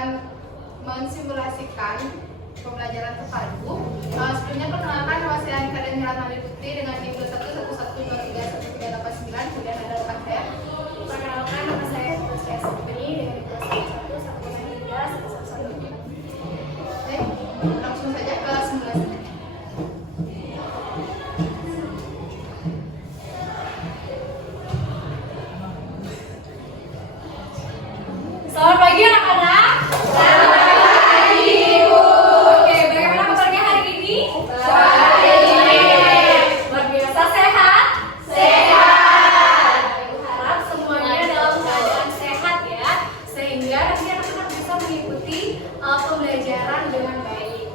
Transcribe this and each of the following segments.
akan mensimulasikan pembelajaran terpadu. Sebelumnya perkenalkan, nama saya Anika Daniela Putri dengan NIM 2111231389. Kemudian ada rekan saya. Perkenalkan, nama saya Putri Asmini dengan NIM 21111311. Oke, langsung saja ke simulasi. Selamat pagi anak-anak. Selamat pagi, Ibu. Oke, bagaimana kabarnya hari ini? Baik. Luar biasa sehat? Sehat. Ibu harap semuanya dalam keadaan sehat ya, sehingga nanti anak-anak bisa mengikuti pembelajaran dengan baik.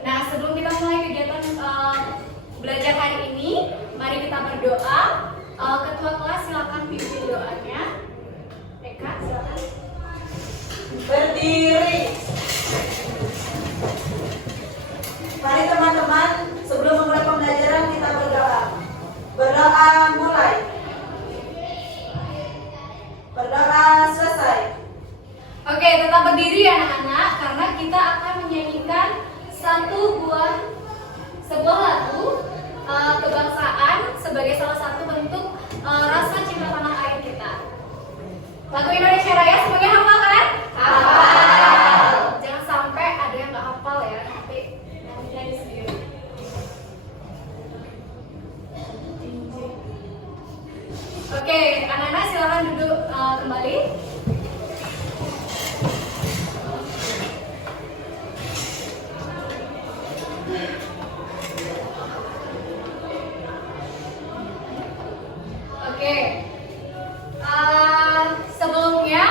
Nah, sebelum kita mulai kegiatan belajar hari ini, mari kita berdoa. Ketua kelas silakan pimpin doanya. Eka, silakan. Berdiri. Mari teman-teman, sebelum memulai pembelajaran kita berdoa. Berdoa mulai. Berdoa selesai. Oke, tetap berdiri ya anak-anak, karena kita akan menyanyikan sebuah lagu kebangsaan sebagai salah satu bentuk rasa cinta tanah air kita. Lagu Indonesia Raya semuanya hafal kan? Hafal. Jangan sampai ada yang nggak hafal ya, nanti nyanyi sendiri. Oke, anak-anak silakan duduk kembali. Oke. Sebelumnya,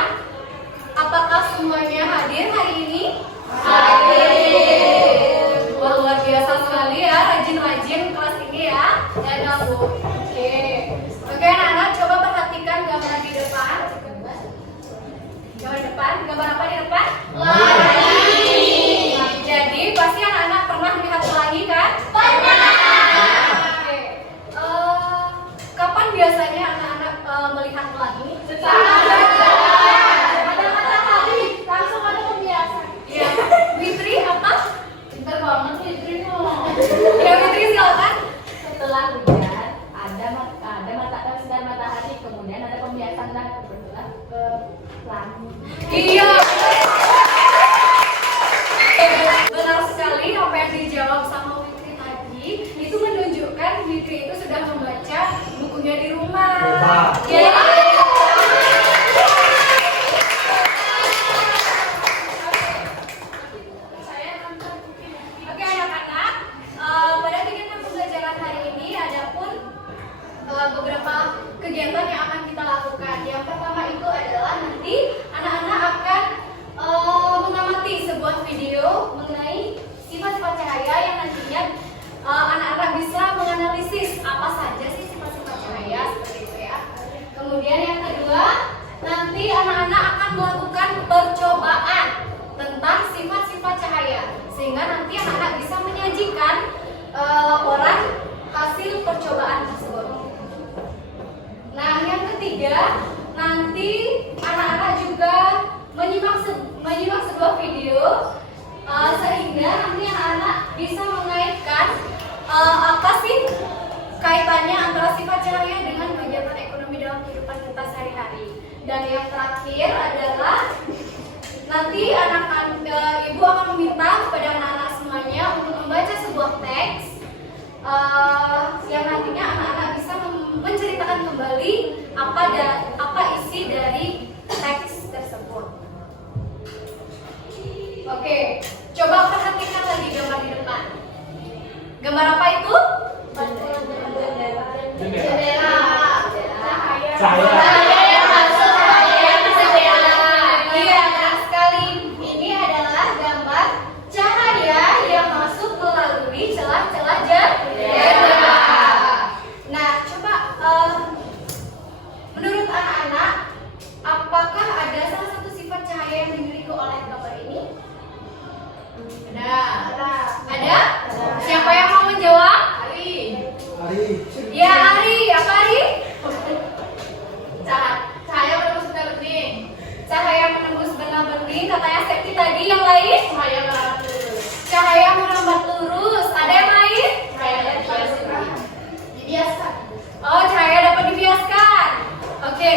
apakah semuanya hadir hari ini? Hadir. Wah, luar biasa sekali ya, rajin-rajin kelas ini ya. Ya, Bu. Oke. Oke, anak-anak, coba perhatikan gambar di depan. Gambar apa di depan? Pelangi. Jadi, pasti anak-anak pernah melihat pelangi kan? Pernah. Oke. Kapan biasanya anak-anak melihat pelangi? Ada matahari, langsung ada pembiasan. Iya. Fitri apa? Pintar banget Fitri loh. Ya Fitri silakan. Setelah hujan ada sinar matahari, kemudian ada pembiasan dan kebetulan ke pelangi. Iya. Benar sekali apa yang dijawab sama Fitri tadi. Itu menunjukkan Fitri itu sudah membaca bukunya di rumah. Ya. Oke anak-anak, pada kegiatan pembelajaran hari ini ada pun beberapa kegiatan yang akan kita lakukan. Yang pertama itu adalah nanti anak-anak akan mengamati sebuah video mengenai sifat-sifat cahaya yang nantinya anak-anak bisa menganalisis apa saja sih sifat-sifat cahaya seperti itu ya. Kemudian yang kedua, nanti anak-anak akan melakukan percobaan tentang sifat-sifat cahaya, sehingga nanti anak-anak bisa menyajikan laporan hasil percobaan tersebut. Nah, yang ketiga, nanti anak-anak juga menyimak sebuah video sehingga nanti anak-anak bisa mengaitkan apa sih kaitannya antara sifat cahaya dengan kegiatan ekonomi dalam kehidupan kita sehari-hari. Dan yang terakhir adalah nanti ibu akan meminta kepada anak-anak semuanya untuk membaca sebuah teks yang nantinya anak-anak bisa menceritakan kembali apa isi dari teks tersebut. Oke, coba perhatikan lagi gambar di depan. Gambar apa itu? Jendela. Cahaya yang masuk area jendela. Iya, benar sekali. Ini adalah gambar cahaya yang masuk melalui celah-celah jendela. Nah, coba menurut anak-anak, apakah ada salah satu sifat cahaya yang dimiliki oleh gambar ini? Ada. Ada? Siapa yang mau menjawab?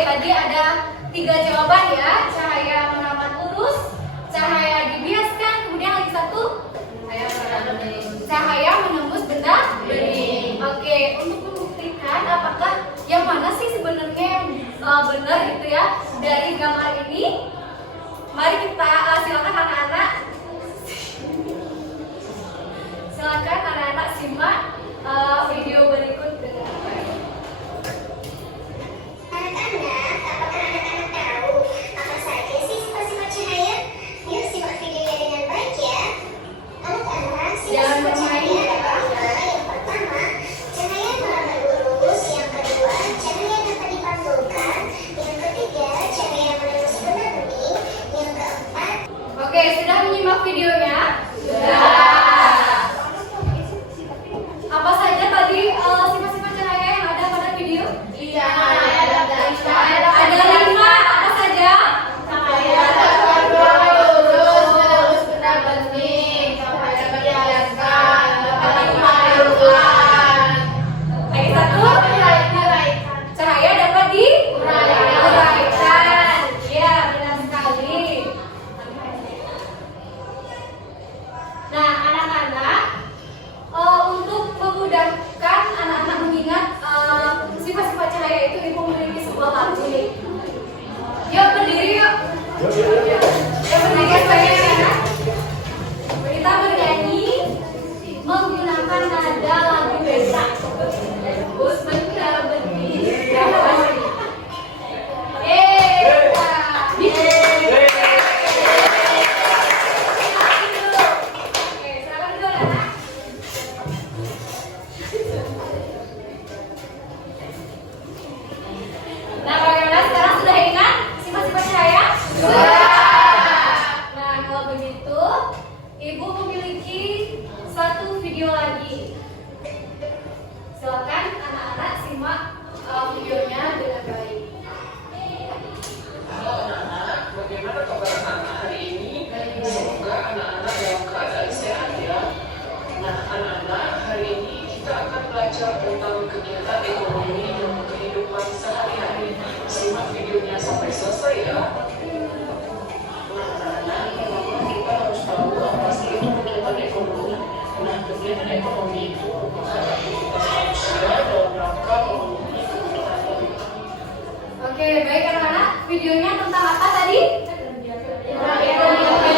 jadi ada 3 jawaban ya. Cahaya menamat lurus, cahaya dibiaskan, kemudian lagi satu cahaya menembus benda bening. Oke, untuk membuktikan apakah yang mana sih sebenarnya yang benar gitu ya dari gambar ini, mari kita silakan anak-anak simak video berikut dengan baik. Anak-anak, apakah anak-anak tahu apa saja sih sifat-sifat cahaya? Yuk simak videonya dengan baik ya. Anak-anak, sifat-sifat cahaya adalah yang pertama, cahaya melambat lurus, yang kedua, cahaya dapat dipantulkan, yang ketiga, cahaya menembus benda bening, yang keempat. Oke, sudah menyimak videonya? Sudah. Apa saja tadi sifat-sifat cahaya yang ada pada video? Iya. Ada 5, apa saja? Cahaya dapat lurus, menembus benda bening, cahaya dibiaskan, dapat dipantulkan. Lagi satu? Cahaya dapat diuraikan. Iya, benar sekali. Nah, anak-anak, untuk memudahkan anak-anak mengingat sifat-sifat cahaya itu, ibu memiliki sebuah lagu nih. Yuk berdiri yuk. Yuk berdiri sebagai anak. Kita bernyanyi menggunakan nada lagu beta. Terus benda bening. Nah, bagaimana sekarang sudah ingat sifat-sifat cahaya? Nah, kalau begitu, ibu memiliki satu video lagi. Silakan anak-anak simak videonya dengan baik. Halo anak-anak, bagaimana kabar anak-anak hari ini? Semoga anak-anak dalam keadaan sehat ya. Nah anak-anak, hari ini kita akan belajar tentang kegiatan ekonomi dan kehidupan sehari-hari. Simak videonya sampai selesai ya. Nah anak-anak, pertama kita harus tahu apa sih itu kegiatan ekonomi. Nah kegiatan ekonomi itu merupakan aktivitas manusia dalam rangka memenuhi kebutuhan hidup. Oke, baik anak-anak. Videonya tentang apa tadi? Kegiatan ekonomi.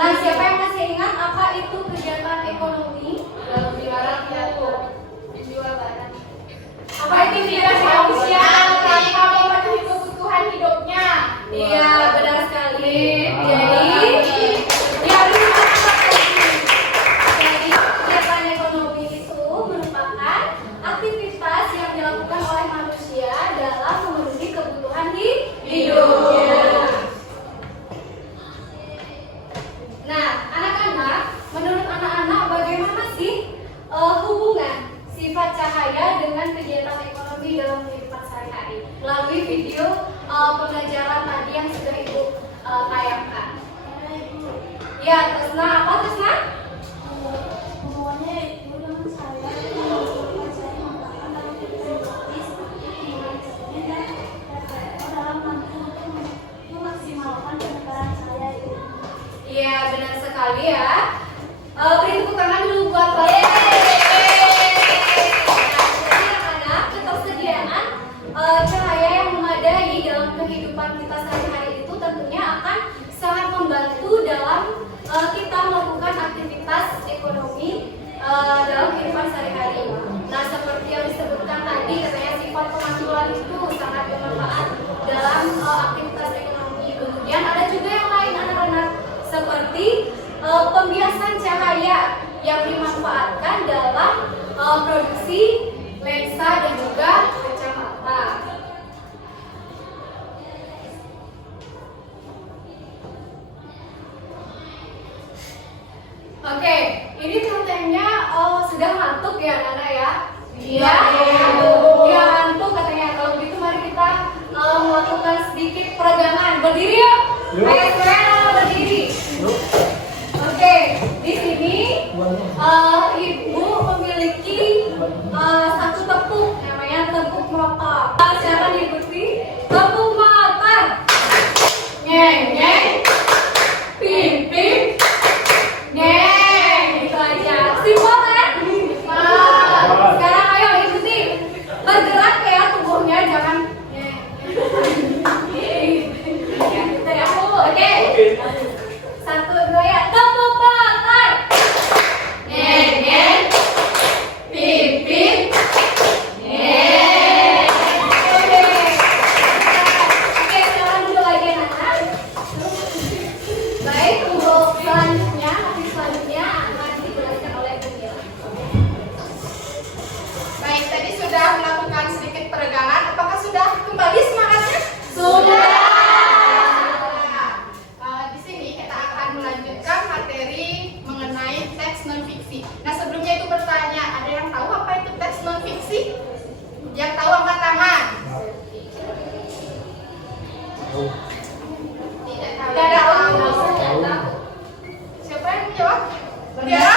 Nah, siapa yang masih ingat apa itu kegiatan ekonomi? Jualan piatu, jual barang. Apa itu kegiatan Manusia ekonomi? tanpa memenuhi kebutuhan hidupnya. Iya, benar sekali. Jadi, ya jadi kegiatan ekonomi itu merupakan aktivitas yang dilakukan oleh manusia dalam memenuhi kebutuhan hidupnya. Nah, anak-anak, menurut anak-anak bagaimana sih hubungan sifat cahaya dengan kegiatan ekonomi dalam kehidupan sehari-hari? Melalui video pembelajaran tadi yang sudah ibu tayangkan. Ya, Tresna, apa Tresna? Hubungannya itu dengan saya menggunakan dalam filosofis dalam mampu untuk memaksimalkan kebenaran saya itu. Iya, benar sekali ya. Beri tepuk tangan dulu buat Bapak. Jadi anak-anak, ketersediaan cahaya yang memadai dalam kehidupan kita sehari-hari itu tentunya akan sangat membantu dalam kita melakukan aktivitas ekonomi dalam kehidupan sehari-hari. Nah, seperti yang disebutkan tadi, katanya sifat pemantulan itu sangat bermanfaat dalam aktivitas ekonomi. Kemudian ada juga yang lain anak-anak, seperti pembiasan cahaya yang dimanfaatkan dalam produksi lensa dan juga kacamata. Oke, ini katanya sudah ngantuk ya anak-anak ya? Iya, ya ngantuk katanya. Kalau begitu mari kita melakukan sedikit peregangan. Berdiri yuk. Ayo semua berdiri. Oke, di sini ibu memiliki satu tepuk namanya tepuk merotot. Silakan diikuti Dari aku, oke. 1, 2 ya, tepuk tangan. Nyen nyen, pip pip, nyen. Oke, sekarang dulu lagi anak. Baik, untuk selanjutnya, hasil selanjutnya akan dijelaskan oleh Bu Mira. Baik, tadi sudah melakukan sedikit peregangan. Apakah sudah kembali semangatnya? Sudah. Di sini kita akan melanjutkan materi mengenai teks non fiksi. Nah, sebelumnya itu bertanya, ada yang tahu apa itu teks non fiksi? Yang tahu angkat tangan. Tidak tahu. Tidak tahu. Siapa yang menjawab? Tiara?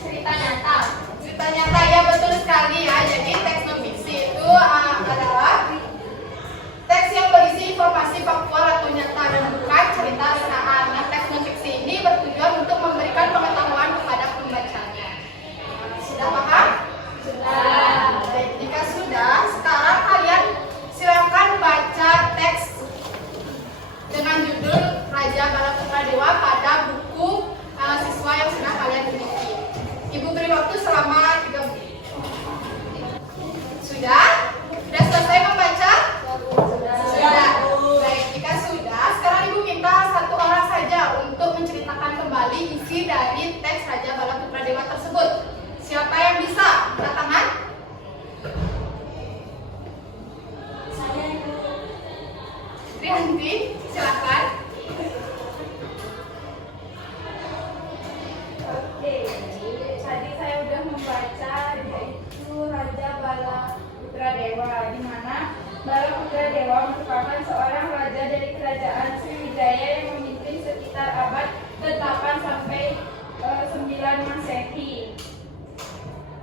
Cerita nyata. Cerita nyata, ya betul sekali ya. Jadi teks non fiksi itu adalah teks yang berisi informasi faktual atau nyata dan bukan cerita rekaan. Nah, teks non fiksi ini bertujuan untuk memberikan pengetahuan kepada pembacanya. Sudah paham? Sudah. Baik, jika sudah, sekarang kalian silakan baca teks dengan judul Raja Balaputra Dewa pada buku siswa yang sudah kalian miliki. Ibu beri waktu selama 3 menit. Sudah? Sudah selesai membaca? Sudah. Baik, jika sudah, sekarang Ibu minta 1 orang saja untuk menceritakan kembali isi dari teks Raja Balaputra Dewa tersebut. Siapa yang bisa? Angkat tangan. Trianti, silakan. Oke, tadi saya udah membaca yaitu Raja Balaputra Dewa, di mana Balaputra Dewa merupakan seorang raja dari kerajaan Sriwijaya yang memimpin sekitar abad ke-8 sampai 9 Masehi.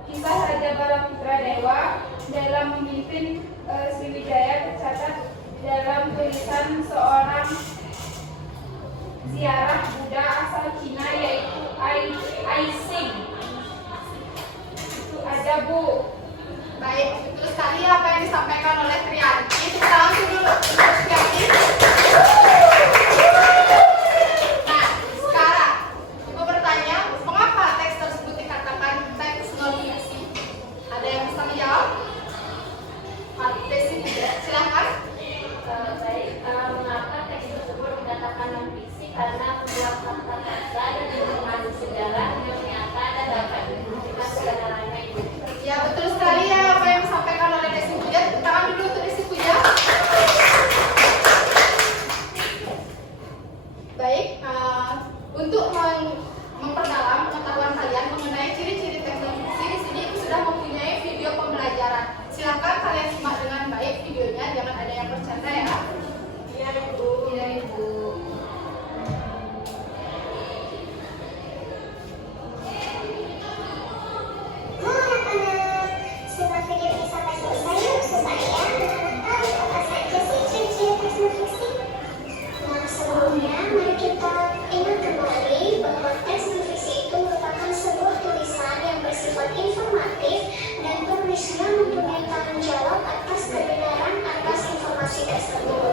Kisah Raja Balaputra Dewa dalam memimpin Sriwijaya tercatat dalam tulisan seorang ziarah Buddha asal Cina yaitu Ai Xing. Itu ada, Bu. Baik, betul sekali apa yang disampaikan oleh Trianti. Kita langsung dulu untuk Trianti. Nah, sekarang Ibu bertanya, mengapa teks tersebut dikatakan teks non fiksi? Ada yang bisa menjawab? Desi, silakan. Baik, mengapa teks tersebut dikatakan non fiksi? Karena membuat fakta-fakta dan informasi sejarah yang nyata dan dapat dibuktikan secara lain. Ya, betul sekali ya apa yang disampaikan oleh Desi Puja. Tangan dulu untuk Desi Puja. Baik, untuk memperdalam pengetahuan kalian mengenai ciri-ciri teks non fiksi, di sini Ibu sudah mempunyai video pembelajaran. Silakan kalian simak dengan baik videonya, jangan ada yang bercanda ya. Iya, Ibu. Iya, Ibu. Anak-anak, simak video ini sampai selesai yuk supaya anak-anak tahu apa saja sih ciri-ciri teks non fiksi. Nah, sebelumnya mari kita ingat kembali bahwa teks non fiksi itu merupakan sebuah tulisan yang bersifat informatif dan penulisnya mempunyai tanggung jawab atas kebenaran atas informasi tersebut.